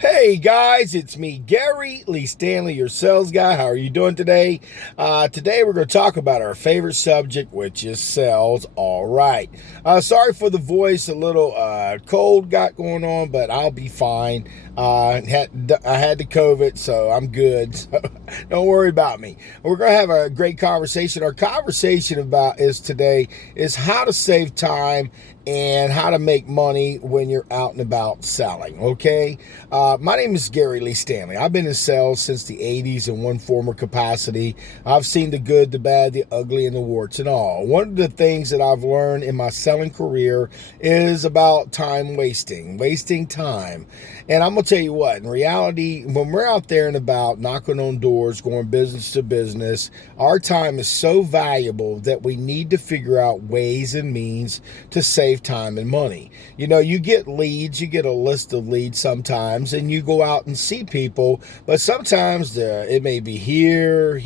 Hey guys, it's me, Gary Lee Stanley, your sales guy. How are you doing today? Today we're going to talk about our favorite subject, which is sales. All right. Sorry for the voice, a little cold got going on, but I'll be fine. I had the COVID, so I'm good. So don't worry about me. We're going to have a great conversation. Our conversation about is today is how to save time and how to make money when you're out and about selling. Okay. My name is Gary Lee Stanley. I've been in sales since the 80s in one form or capacity. I've seen the good, the bad, the ugly, and the warts and all. One of the things that I've learned in my selling career is about time wasting time. And I'm going to tell you what, in reality, when we're out there and about knocking on doors, going business to business, our time is so valuable that we need to figure out ways and means to save time and money. You know, you get leads, you get a list of leads sometimes, and you go out and see people, but sometimes it may be here.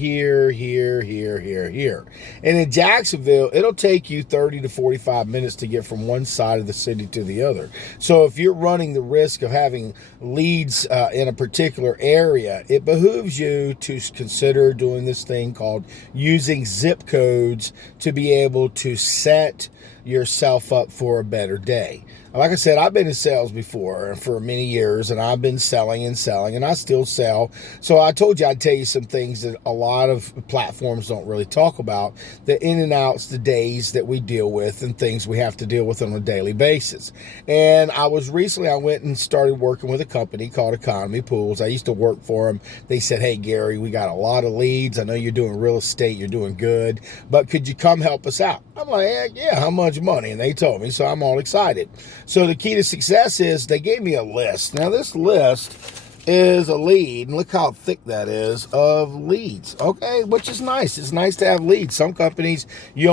And in Jacksonville, it'll take you 30 to 45 minutes to get from one side of the city to the other. So if you're running the risk of having leads in a particular area, it behooves you to consider doing this thing called using zip codes to be able to set yourself up for a better day. Like I said, I've been in sales before for many years, and I've been selling, and I still sell. So I told you I'd tell you some things that a lot of platforms don't really talk about, the in and outs, the days that we deal with, and things we have to deal with on a daily basis. And I went and started working with a company called Economy Pools. I used to work for them. They said, "Hey, Gary, we got a lot of leads. I know you're doing real estate. You're doing good, but could you come help us out?" I'm like, "Heck yeah, how much money?" And they told me, so I'm all excited. So the key to success is they gave me a list. Now this list is a lead, and look how thick that is of leads. Okay, which is nice. It's nice to have leads. Some companies you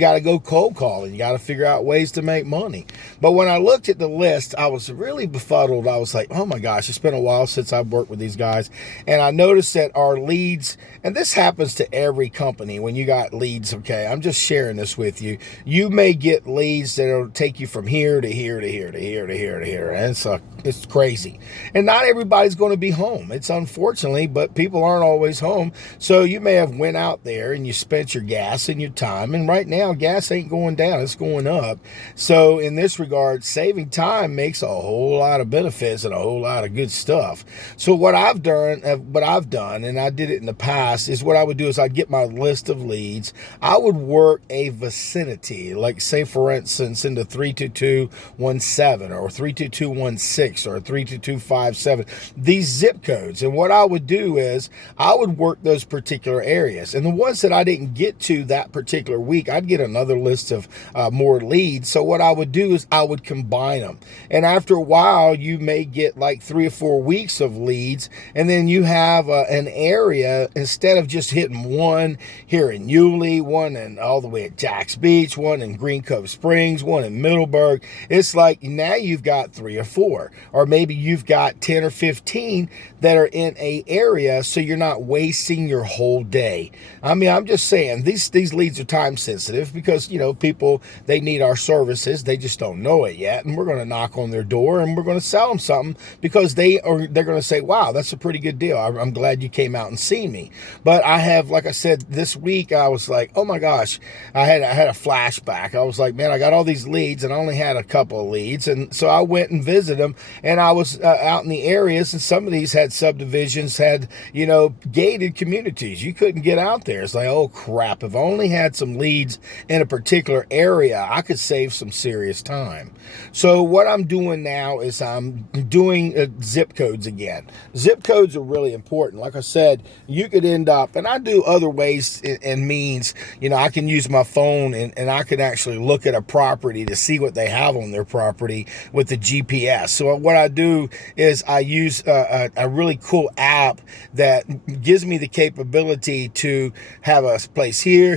got to go cold calling. You got to figure out ways to make money. But when I looked at the list, I was really befuddled. I was like, oh my gosh, it's been a while since I've worked with these guys. And I noticed that our leads, and this happens to every company when you got leads, okay? I'm just sharing this with you. You may get leads that'll take you from here to here to here to here to here to here. And it's crazy. And not everybody's going to be home. It's unfortunately, but people aren't always home. So you may have went out there and you spent your gas and your time. And right now, gas ain't going down. It's going up. So in this regard, saving time makes a whole lot of benefits and a whole lot of good stuff. So what I've done, and I did it in the past, is what I would do is I'd get my list of leads. I would work a vicinity, like say for instance, into 32217 or 32216 or 32257. These zip codes. And what I would do is I would work those particular areas. And the ones that I didn't get to that particular week, I'd get another list of more leads. So what I would do is I would combine them. And after a while, you may get like 3 or 4 weeks of leads. And then you have an area, instead of just hitting one here in Yulee, one in all the way at Jax Beach, one in Green Cove Springs, one in Middleburg, it's like now you've got 3 or 4, or maybe you've got 10 or 15 that are in a area, so you're not wasting your whole day. I mean, I'm just saying these leads are time sensitive because, you know, people, they need our services. They just don't know it yet. And we're going to knock on their door and we're going to sell them something because they're going to say, wow, that's a pretty good deal. I'm glad you came out and seen me. But I have, like I said, this week, I was like, oh my gosh, I had a flashback. I was like, man, I got all these leads and I only had a couple of leads. And so I went and visited them, and I was out in the areas, and some of these had subdivisions, had, you know, gated communities. You couldn't get out there. It's like, oh crap, if I only had some leads in a particular area, I could save some serious time. So what I'm doing now is I'm doing zip codes again. Zip codes are really important. Like I said, you could end up, and I do other ways and means, you know, I can use my phone and I can actually look at a property to see what they have on their property with the GPS. So what I do is I use a really cool app that gives me the capability to have a place here,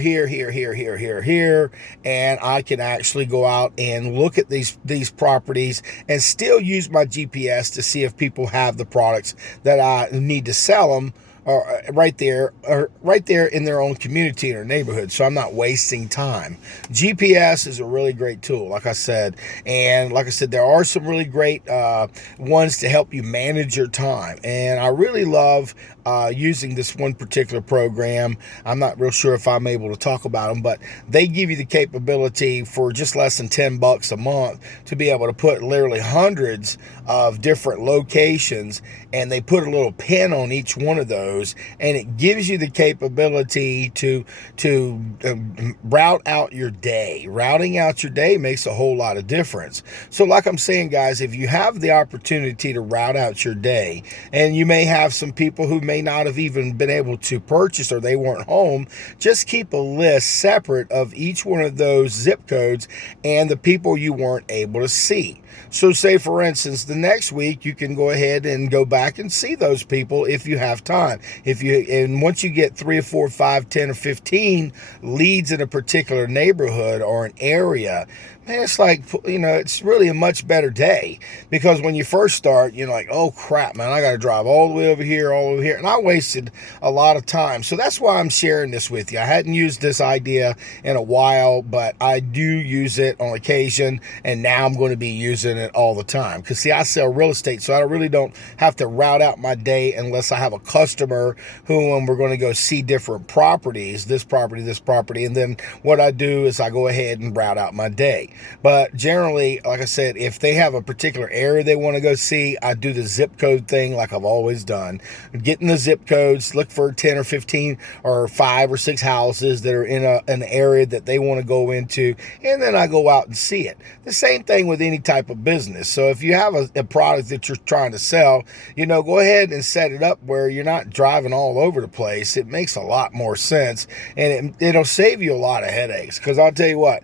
and I can actually go out and look at these properties and still use my GPS to see if people have the products that I need to sell them, right there in their own community or neighborhood. So I'm not wasting time. GPS is a really great tool, like I said. And like I said, there are some really great ones to help you manage your time. And I really love using this one particular program. I'm not real sure if I'm able to talk about them, but they give you the capability for just less than $10 a month to be able to put literally hundreds of different locations, and they put a little pin on each one of those, and it gives you the capability to route out your day. Routing out your day makes a whole lot of difference. So like I'm saying, guys, if you have the opportunity to route out your day, and you may have some people who may not have even been able to purchase or they weren't home, just keep a list separate of each one of those zip codes and the people you weren't able to see. So say, for instance, the next week you can go ahead and go back and see those people if you have time. And once you get 3 or 4, 5, 10 or 15 leads in a particular neighborhood or an area, man, it's like, it's really a much better day, because when you first start, you're like, oh crap, man, I got to drive all the way over here, and I wasted a lot of time. So that's why I'm sharing this with you. I hadn't used this idea in a while, but I do use it on occasion, and now I'm going to be using it all the time. Because see, I sell real estate, so I really don't have to route out my day unless I have a customer whom we're going to go see different properties, this property, and then what I do is I go ahead and route out my day. But generally, like I said, if they have a particular area they want to go see, I do the zip code thing like I've always done. Getting the zip codes, look for 10 or 15 or 5 or 6 houses that are in an area that they want to go into, and then I go out and see it. The same thing with any type of business. So if you have a product that you're trying to sell, go ahead and set it up where you're not driving all over the place. It makes a lot more sense, and it'll save you a lot of headaches. Because I'll tell you what,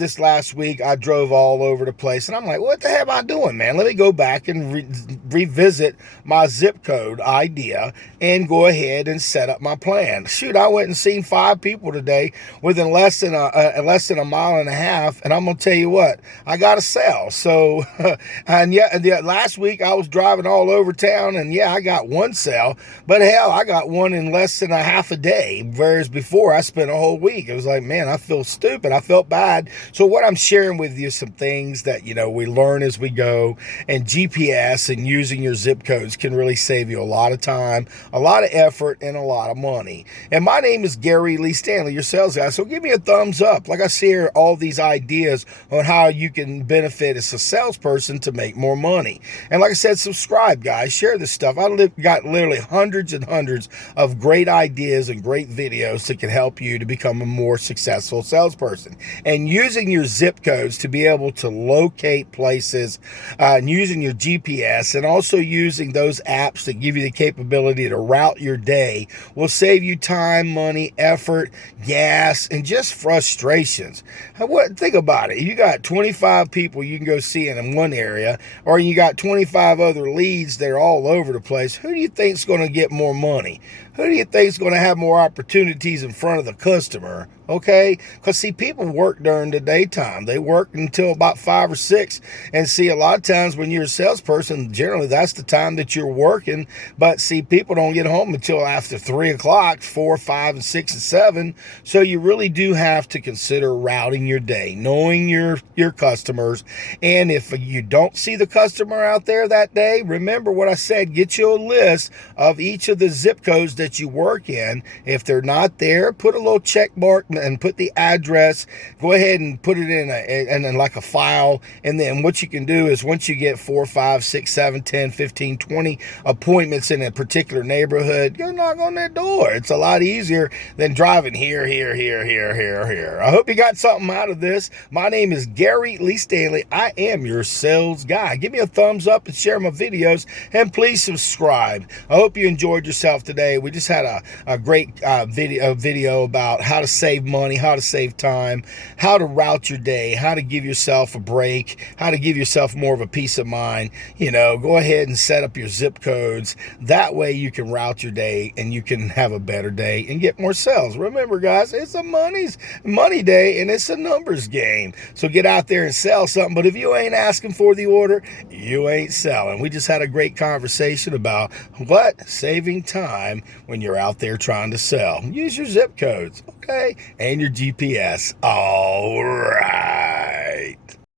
this last week I drove all over the place, and I'm like, what the hell am I doing, man? Let me go back and revisit my zip code idea and go ahead and set up my plan. Shoot, I went and seen 5 people today within less than a mile and a half, and I'm gonna tell you what, I got to sell. So and last week I was driving all over town, and I got one sale, but hell, I got one in less than a half a day, whereas before I spent a whole week. It was like, man, I feel stupid. I felt bad. So what I'm sharing with you, some things that we learn as we go, and GPS and using your zip codes can really save you a lot of time, a lot of effort, and a lot of money. And my name is Gary Lee Stanley, your sales guy. So give me a thumbs up. Like I share all these ideas on how you can benefit as a salesperson to make more money. And like I said, subscribe, guys. Share this stuff. Got literally hundreds and hundreds of great ideas and great videos that can help you to become a more successful salesperson. And using your zip codes to be able to locate places, and using your GPS, and also using those apps that give you the capability to route your day will save you time, money, effort, gas, and just frustrations. Think about it. You got 25 people you can go see in one area, or you got 25 other leads that are all over the place. Who do you think is going to get more money? Who do you think is going to have more opportunities in front of the customer? Okay, because see, people work during the daytime. They work until about 5 or 6, and see, a lot of times when you're a salesperson, generally that's the time that you're working. But see, people don't get home until after 3 o'clock, 4, 5, and 6 and 7. So you really do have to consider routing your day, knowing your customers. And if you don't see the customer out there that day, remember what I said. Get you a list of each of the zip codes that you work in. If they're not there, put a little check mark and put the address. Go ahead and put it in like a file. And then what you can do is, once you get 4, 5, 6, 7, 10, 15, 20 appointments in a particular neighborhood, go knock on their door. It's a lot easier than driving here. I hope you got something out of this. My name is Gary Lee Stanley. I am your sales guy. Give me a thumbs up and share my videos, and please subscribe. I hope you enjoyed yourself today. We We just had a great video about how to save money, how to save time, how to route your day, how to give yourself a break, how to give yourself more of a peace of mind. Go ahead and set up your zip codes. That way you can route your day and you can have a better day and get more sales. Remember, guys, it's a money day and it's a numbers game. So get out there and sell something. But if you ain't asking for the order, you ain't selling. We just had a great conversation about saving time when you're out there trying to sell. Use your zip codes, okay? And your GPS. All right.